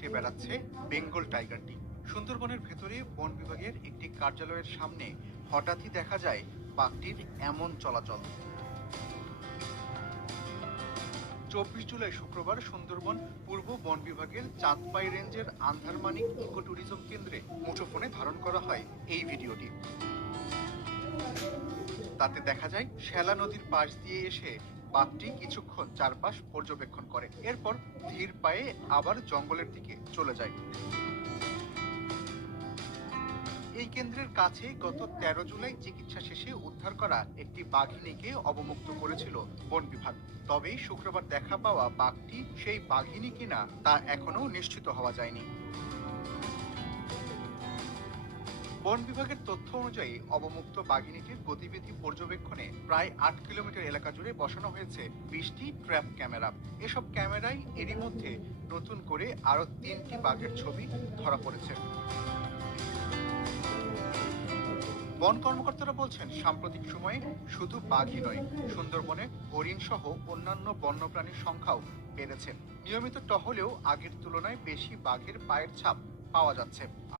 হেঁটে বেড়াচ্ছে বেঙ্গল টাইগারটি। সুন্দরবনের ভেতরে বন বিভাগের একটি কার্যালয়ের সামনে হঠাৎই দেখা যায় বাঘটির এমন চলাচল। 24 জুলাই শুক্রবার সুন্দরবন পূর্ব বন বিভাগের চাঁদপাই রেঞ্জের আন্ধারমানিক ইকো ট্যুরিজম কেন্দ্রে মুঠোফোনে ধারণ করা হয় এই ভিডিওটি। তাতে দেখা যায় শ্যালা নদীর পাশ দিয়ে এসে বাঘটি কিছুক্ষণ চারপাশ পর্যবেক্ষণ করে, এরপর ধীর পায়ে আবার জঙ্গলের দিকে চলে যায়। এই কেন্দ্রের কাছে গত 13 জুলাই চিকিৎসা শেষে উদ্ধার করা একটি বাঘিনীকে অবমুক্ত করেছিল বন বিভাগ। তবে শুক্রবার দেখা পাওয়া বাঘটি সেই বাঘিনী কিনা তা এখনো নিশ্চিত হওয়া যায়নি। বন বিভাগের তথ্য অনুযায়ী অবমুক্ত বাঘিনীটির গতিবিধি পর্যবেক্ষণে প্রায় 8 কিলোমিটার এলাকা জুড়ে বসানো হয়েছে 20টি ট্র্যাপ ক্যামেরা। এসব ক্যামেরায় এরই মধ্যে নতুন করে আরো 3টি বাঘের ছবি ধরা পড়েছে। বন কর্মকর্তারা বলছেন, সাম্প্রতিক সময়ে শুধু বাঘই নয়, সুন্দরবনে হরিণ সহ অন্যান্য বন্যপ্রাণীর সংখ্যাও বেড়েছে। নিয়মিত টহলেও আগের তুলনায় বেশি বাঘের পায়ের ছাপ পাওয়া যাচ্ছে।